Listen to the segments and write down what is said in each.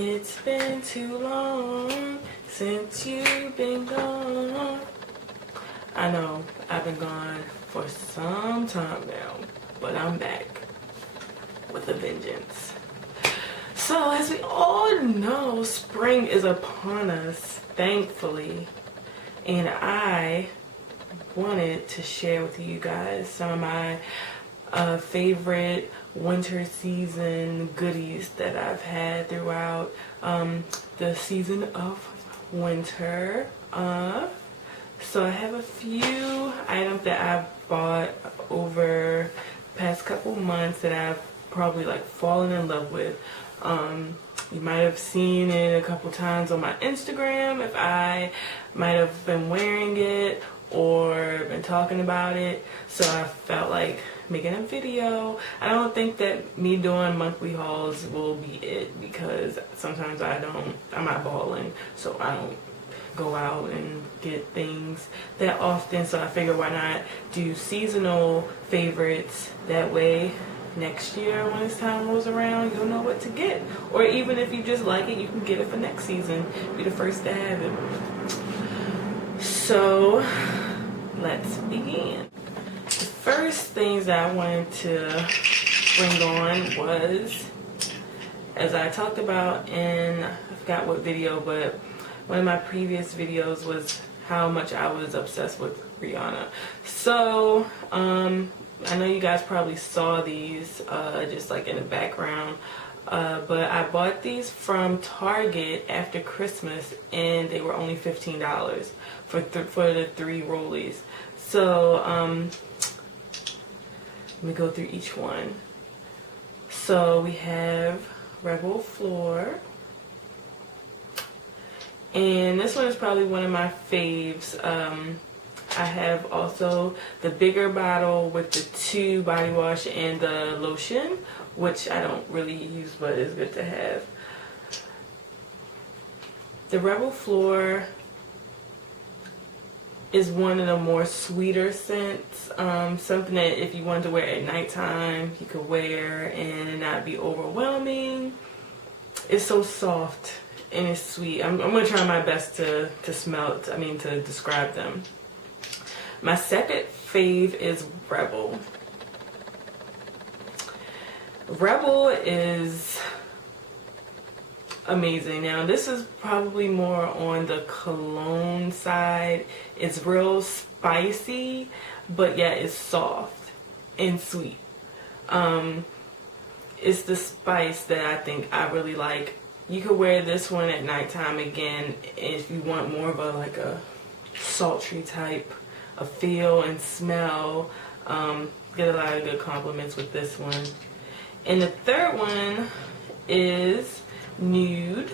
It's been too long since you've been gone. I know I've been gone for some time now, but I'm back with a vengeance. So as we all know, spring is upon us, thankfully, and I wanted to share with you guys some of my favorite winter season goodies that I've had throughout the season of winter. So I have a few items that I've bought over the past couple months that I've probably like fallen in love with. You might have seen it a couple times on my Instagram if I might have been wearing it or been talking about it, so I felt like making a video. I don't think that me doing monthly hauls will be it, because sometimes I'm not balling, so I don't go out and get things that often. So I figured, why not do seasonal favorites? That way next year when this time rolls around, you'll know what to get, or even if you just like it, you can get it for next season, be the first to have it. So let's begin. The first things that I wanted to bring on was, as I talked about in, I forgot what video, but one of my previous videos was how much I was obsessed with Rihanna. So I know you guys probably saw these just like in the background, but I bought these from Target after Christmas, and they were only $15 for the 3 rollies. So let me go through each one. So we have Rebel Floor, and this one is probably one of my faves. I have also the bigger bottle with the 2 body wash and the lotion, which I don't really use, but it's good to have. The Rebel Floor is one of the more sweeter scents, something that if you wanted to wear at nighttime, you could wear and not be overwhelming. It's so soft and it's sweet. I'm going to try my best to describe them. My second fave is Rebel. Rebel is amazing. Now this is probably more on the cologne side. It's real spicy, but yet it's soft and sweet. It's the spice that I think I really like. You could wear this one at nighttime again if you want more of a sultry type of feel and smell. Get a lot of good compliments with this one. And the third one is Nude.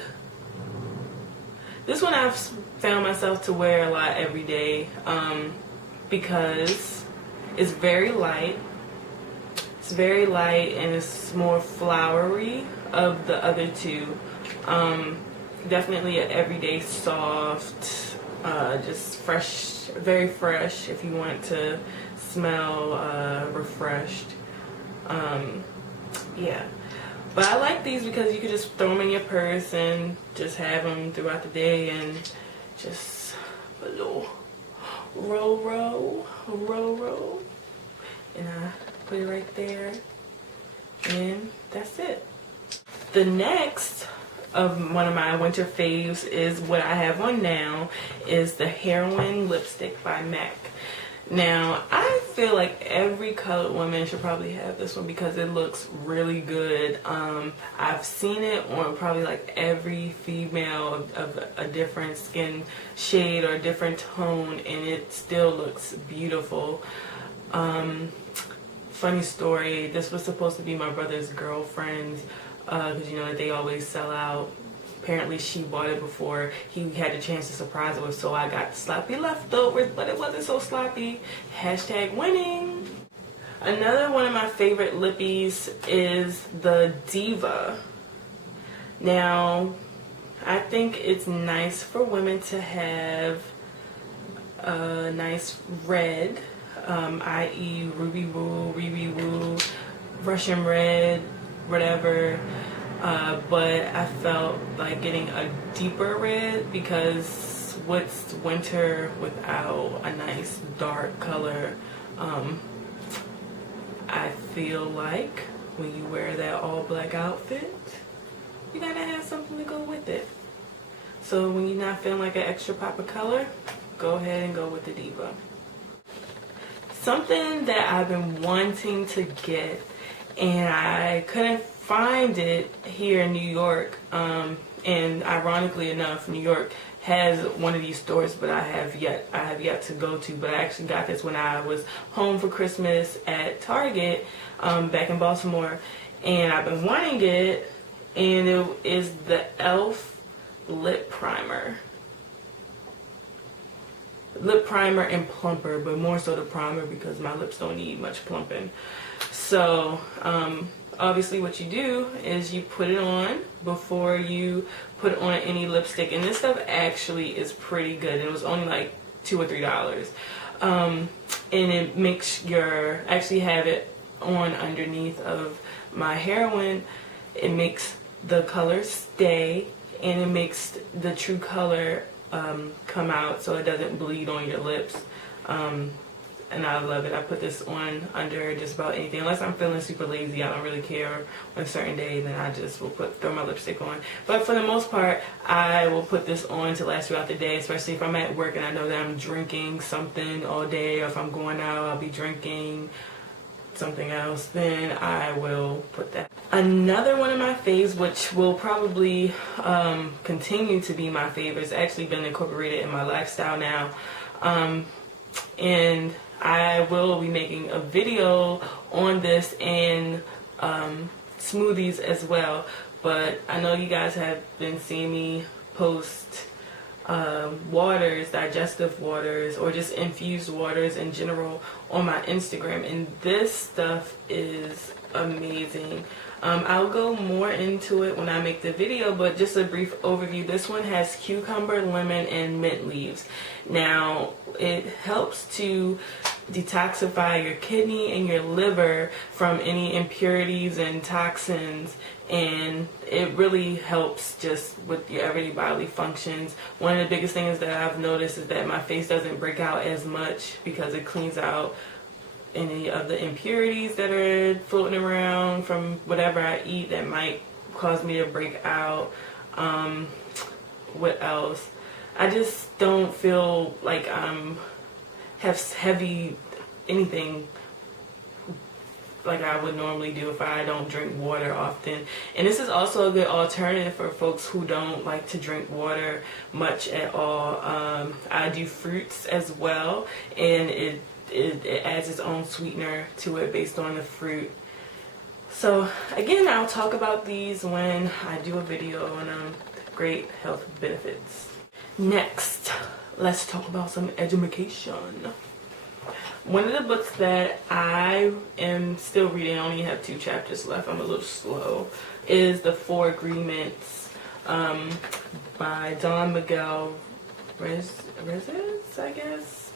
This one I've found myself to wear a lot every day because it's very light. It's very light and it's more flowery of the other 2. Definitely an everyday soft, just fresh, very fresh if you want to smell refreshed. Yeah. But I like these because you can just throw them in your purse and just have them throughout the day and just a little roll. And I put it right there. And that's it. The next of one of my winter faves is what I have on now, is the Heroin Lipstick by MAC. Now, I feel like every colored woman should probably have this one because it looks really good. I've seen it on probably like every female of a different skin shade or a different tone, and it still looks beautiful. Funny story, this was supposed to be my brother's girlfriend, because you know that they always sell out. Apparently she bought it before he had a chance to surprise her with, so I got sloppy leftovers, but it wasn't so sloppy. Hashtag winning. Another one of my favorite lippies is the Diva. Now, I think it's nice for women to have a nice red, i.e. Ruby Woo, Russian red, whatever. but I felt like getting a deeper red, because what's winter without a nice dark color? I feel like when you wear that all black outfit, you gotta have something to go with it. So when you're not feeling like an extra pop of color, go ahead and go with the Diva. Something that I've been wanting to get and I couldn't find it here in New York, and ironically enough, New York has one of these stores, but I have yet to go to. But I actually got this when I was home for Christmas at Target back in Baltimore, and I've been wanting it, and it is the e.l.f. lip primer and plumper, but more so the primer because my lips don't need much plumping. So obviously what you do is you put it on before you put on any lipstick, and this stuff actually is pretty good. It was only like $2 or $3, and it makes your, actually have it on underneath of my heroine. It makes the color stay, and it makes the true color come out so it doesn't bleed on your lips. And I love it. I put this on under just about anything. Unless I'm feeling super lazy, I don't really care on a certain day, then I just will throw my lipstick on. But for the most part, I will put this on to last throughout the day, especially if I'm at work and I know that I'm drinking something all day, or if I'm going out, I'll be drinking something else, then I will put that. Another one of my faves, which will probably continue to be my favorite, has actually been incorporated in my lifestyle now. And I will be making a video on this and smoothies as well. But I know you guys have been seeing me post waters, digestive waters, or just infused waters in general on my Instagram, and this stuff is amazing. I'll go more into it when I make the video, but just a brief overview. This one has cucumber, lemon, and mint leaves. Now, it helps to detoxify your kidney and your liver from any impurities and toxins, and it really helps just with your everyday bodily functions. One of the biggest things that I've noticed is that my face doesn't break out as much because it cleans out any of the impurities that are floating around from whatever I eat that might cause me to break out. What else? I just don't feel like I'm heavy anything like I would normally do if I don't drink water often. And this is also a good alternative for folks who don't like to drink water much at all. I do fruits as well, and it adds its own sweetener to it based on the fruit. So again, I'll talk about these when I do a video on great health benefits. Next, let's talk about some education. One of the books that I am still reading, I only have 2 chapters left, I'm a little slow, is The 4 Agreements by Don Miguel Ruiz, I guess.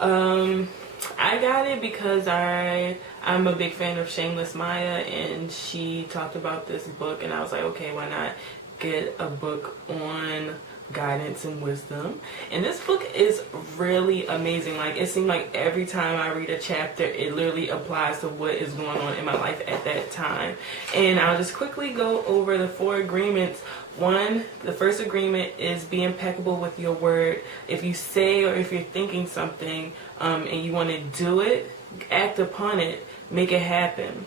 I got it because I'm a big fan of Shameless Maya, and she talked about this book, and I was like, okay, why not get a book on guidance and wisdom. And this book is really amazing. Like, it seemed like every time I read a chapter, it literally applies to what is going on in my life at that time. And I'll just quickly go over the 4 agreements. The first agreement is be impeccable with your word. If you say or if you're thinking something and you want to do it, act upon it, make it happen.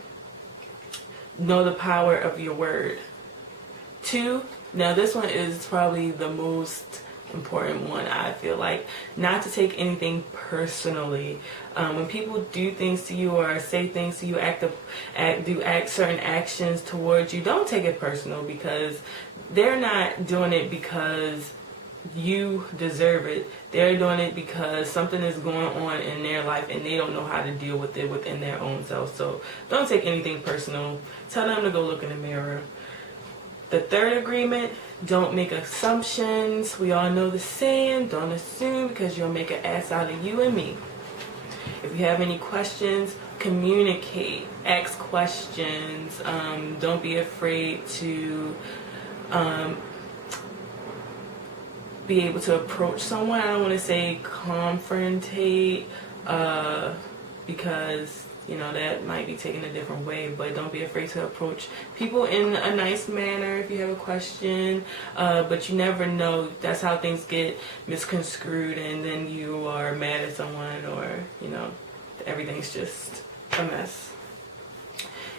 Know the power of your word. 2, now this one is probably the most important one, I feel like, not to take anything personally. When people do things to you or say things to you, do certain actions towards you, don't take it personal, because they're not doing it because you deserve it. They're doing it because something is going on in their life and they don't know how to deal with it within their own self. So don't take anything personal. Tell them to go look in the mirror. The 3rd agreement, don't make assumptions. We all know the saying, don't assume, because you'll make an ass out of you and me. If you have any questions, communicate, ask questions. Don't be afraid to be able to approach someone. I don't want to say confrontate, because you know that might be taken a different way, but don't be afraid to approach people in a nice manner if you have a question. But you never know, that's how things get misconstrued, and then you are mad at someone, or you know, everything's just a mess.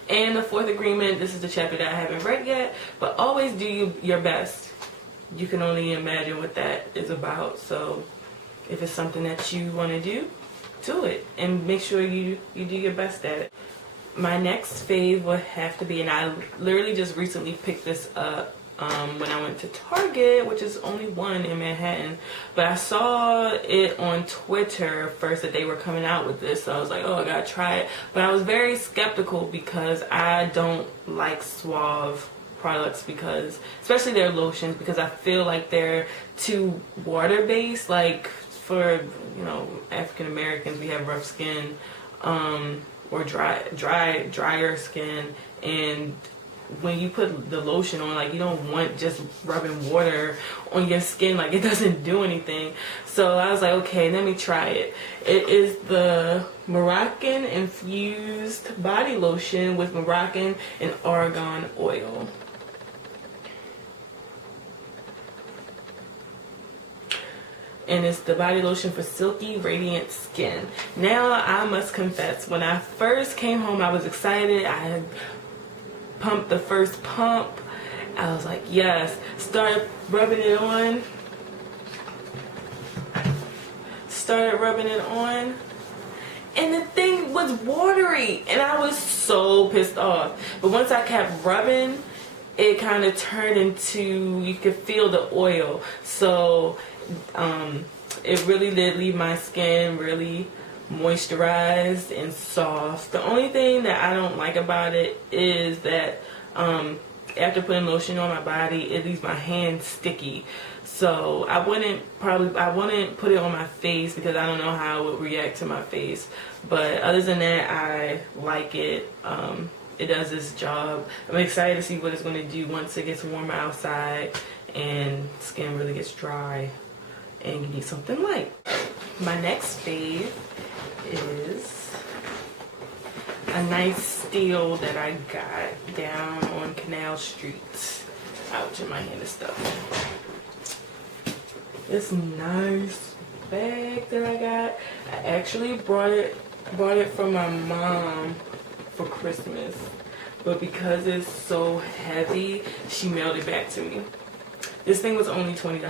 And the fourth agreement, this is the chapter that I haven't read yet, but always do your best. You can only imagine what that is about. So if it's something that you want to do it, and make sure you do your best at it. My next fave would have to be, and I literally just recently picked this up when I went to Target, which is only one in Manhattan, but I saw it on Twitter first that they were coming out with this, so I was like, oh, I gotta try it. But I was very skeptical because I don't like Suave products, because especially their lotions, because I feel like they're too water based. Like for, you know, African Americans, we have rough skin, or drier skin, and when you put the lotion on, like, you don't want just rubbing water on your skin, like it doesn't do anything. So I was like, okay, let me try it. It is the Moroccan infused body lotion with Moroccan and argan oil. And it's the body lotion for silky, radiant skin. Now, I must confess, when I first came home, I was excited. I had pumped the first pump. I was like, yes. Started rubbing it on. And the thing was watery. And I was so pissed off. But once I kept rubbing, it kind of turned into, you could feel the oil. So it really did leave my skin really moisturized and soft. The only thing that I don't like about it is that after putting lotion on my body, it leaves my hands sticky. So I wouldn't put it on my face because I don't know how it would react to my face. But other than that, I like it. It does its job. I'm excited to see what it's going to do once it gets warmer outside and skin really gets dry and you need something light. My next fave is a nice steal that I got down on Canal Street. Ouch, and my hand is stuck. This nice bag that I got, I actually brought it from my mom for Christmas, but because it's so heavy, she mailed it back to me. This thing was only $20.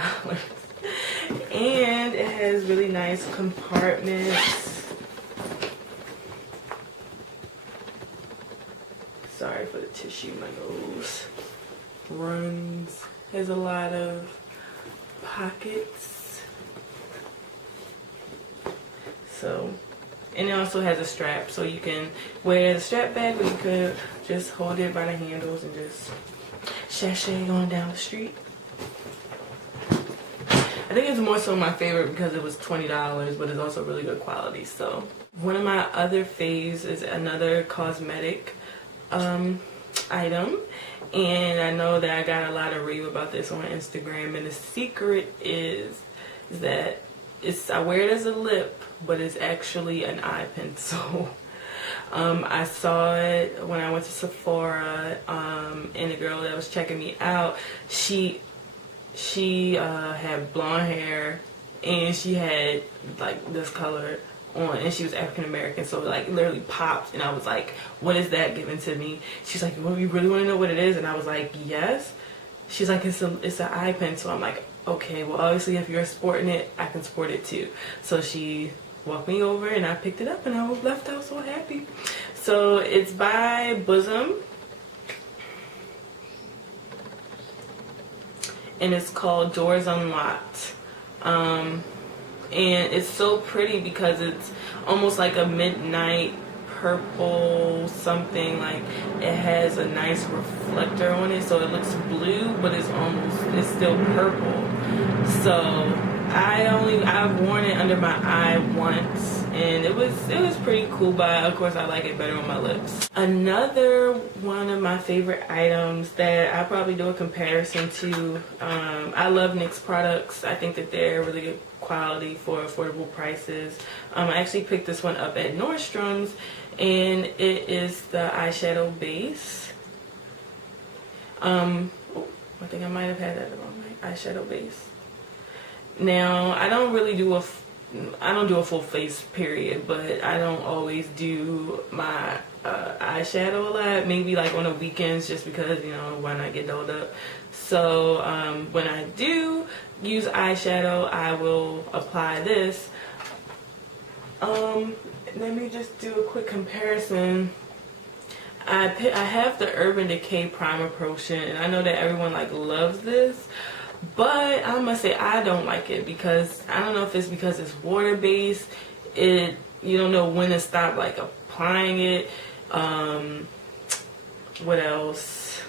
And it has really nice compartments. Sorry for the tissue, my nose runs. Has a lot of pockets. So, and it also has a strap, so you can wear the strap bag, or you could just hold it by the handles and just sashay on down the street. I think it's more so my favorite because it was $20, but it's also really good quality. So one of my other faves is another cosmetic item, and I know that I got a lot of rave about this on Instagram, and the secret is that I wear it as a lip, but it's actually an eye pencil. I saw it when I went to Sephora, and the girl that was checking me out, she had blonde hair, and she had like this color on, and she was African American, so it like literally popped, and I was like, what is that given to me? She's like, well, you really want to know what it is? And I was like, yes. She's like, it's an eye pencil. I'm like, okay, well, obviously if you're sporting it, I can sport it too. So she walked me over, and I picked it up, and I was left out so happy. So it's by Bosom, and it's called Doors Unlocked. And it's so pretty because it's almost like a midnight purple something. Like, it has a nice reflector on it, so it looks blue, but it's still purple. So I've worn it under my eye once, and it was pretty cool, but of course I like it better on my lips. Another one of my favorite items that I probably do a comparison to, I love NYX products. I think that they're really good quality for affordable prices. I actually picked this one up at Nordstrom's, and it is the eyeshadow base. I think I might have had that wrong, right? Eyeshadow base. Now, I don't do a full face period, but I don't always do my eyeshadow a lot. Maybe like on the weekends, just because, you know, why not get dolled up. So when I do use eyeshadow, I will apply this. Let me just do a quick comparison. I have the Urban Decay Primer Potion, and I know that everyone like loves this, but I must say I don't like it because I don't know if it's because it's water based. You don't know when to stop like applying it. What else?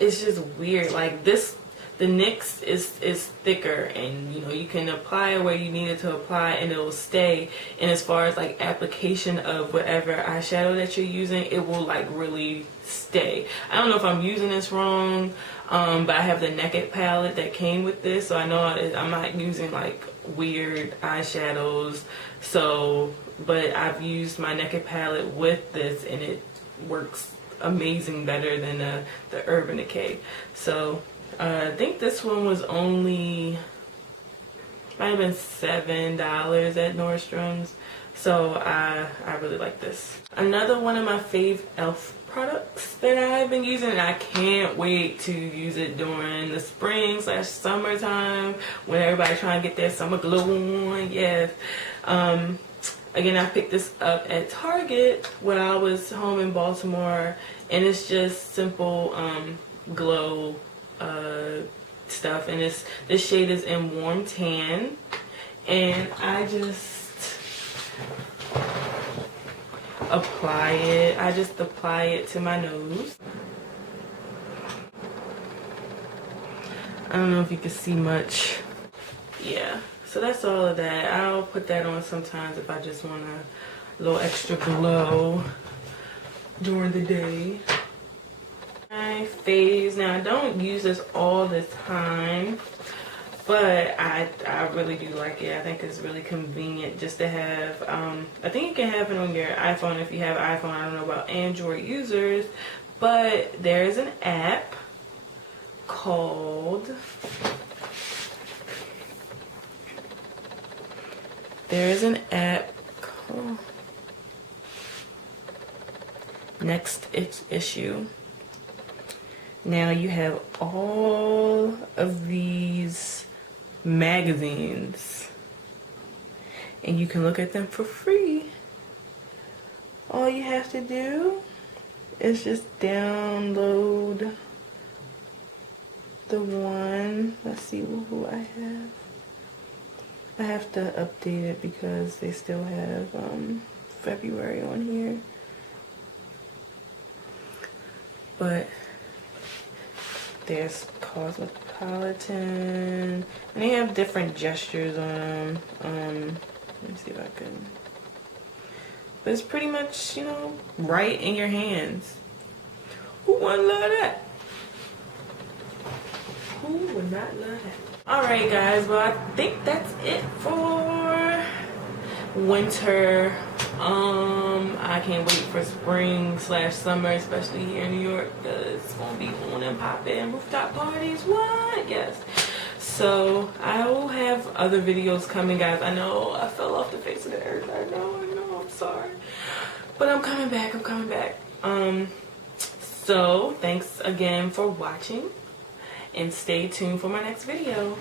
It's just weird. Like this, the NYX is thicker, and you know you can apply it where you need it to apply and it'll stay. And as far as like application of whatever eyeshadow that you're using, it will like really stay. I don't know if I'm using this wrong, but I have the Naked palette that came with this, so I know I'm not using like weird eyeshadows. So, but I've used my Naked palette with this, and it works amazing, better than the Urban Decay. So I think this one was only, might have been $7 at Nordstrom's. So I really like this. Another one of my fave e.l.f. products that I've been using, and I can't wait to use it during the spring / summertime when everybody's trying to get their summer glow on. Yes. Again, I picked this up at Target when I was home in Baltimore, and it's just simple glow stuff, and this shade is in Warm Tan, and I just apply it. I just apply it to my nose. I don't know if you can see much. Yeah, so that's all of that. I'll put that on sometimes if I just want a little extra glow during the day. My Favs. Now I don't use this all the time, but I really do like it. I think it's really convenient just to have. I think you can have it on your iPhone if you have an iPhone. I don't know about Android users, but there's an app called Next Issue. Now you have all of these magazines, and you can look at them for free. All you have to do is just download the one. Let's see who I have. I have to update it because they still have February on here. But there's Cosmopolitan, and they have different gestures on them. Let me see if I can. But it's pretty much, you know, right in your hands. Who wouldn't love that? Who would not love that? Alright guys, well I think that's it for winter. I can't wait for spring / summer, especially here in New York, because it's gonna be on and poppin' rooftop parties. What? Yes. So I will have other videos coming, guys. I know I fell off the face of the earth. I know, I'm sorry. But I'm coming back. So thanks again for watching, and stay tuned for my next video.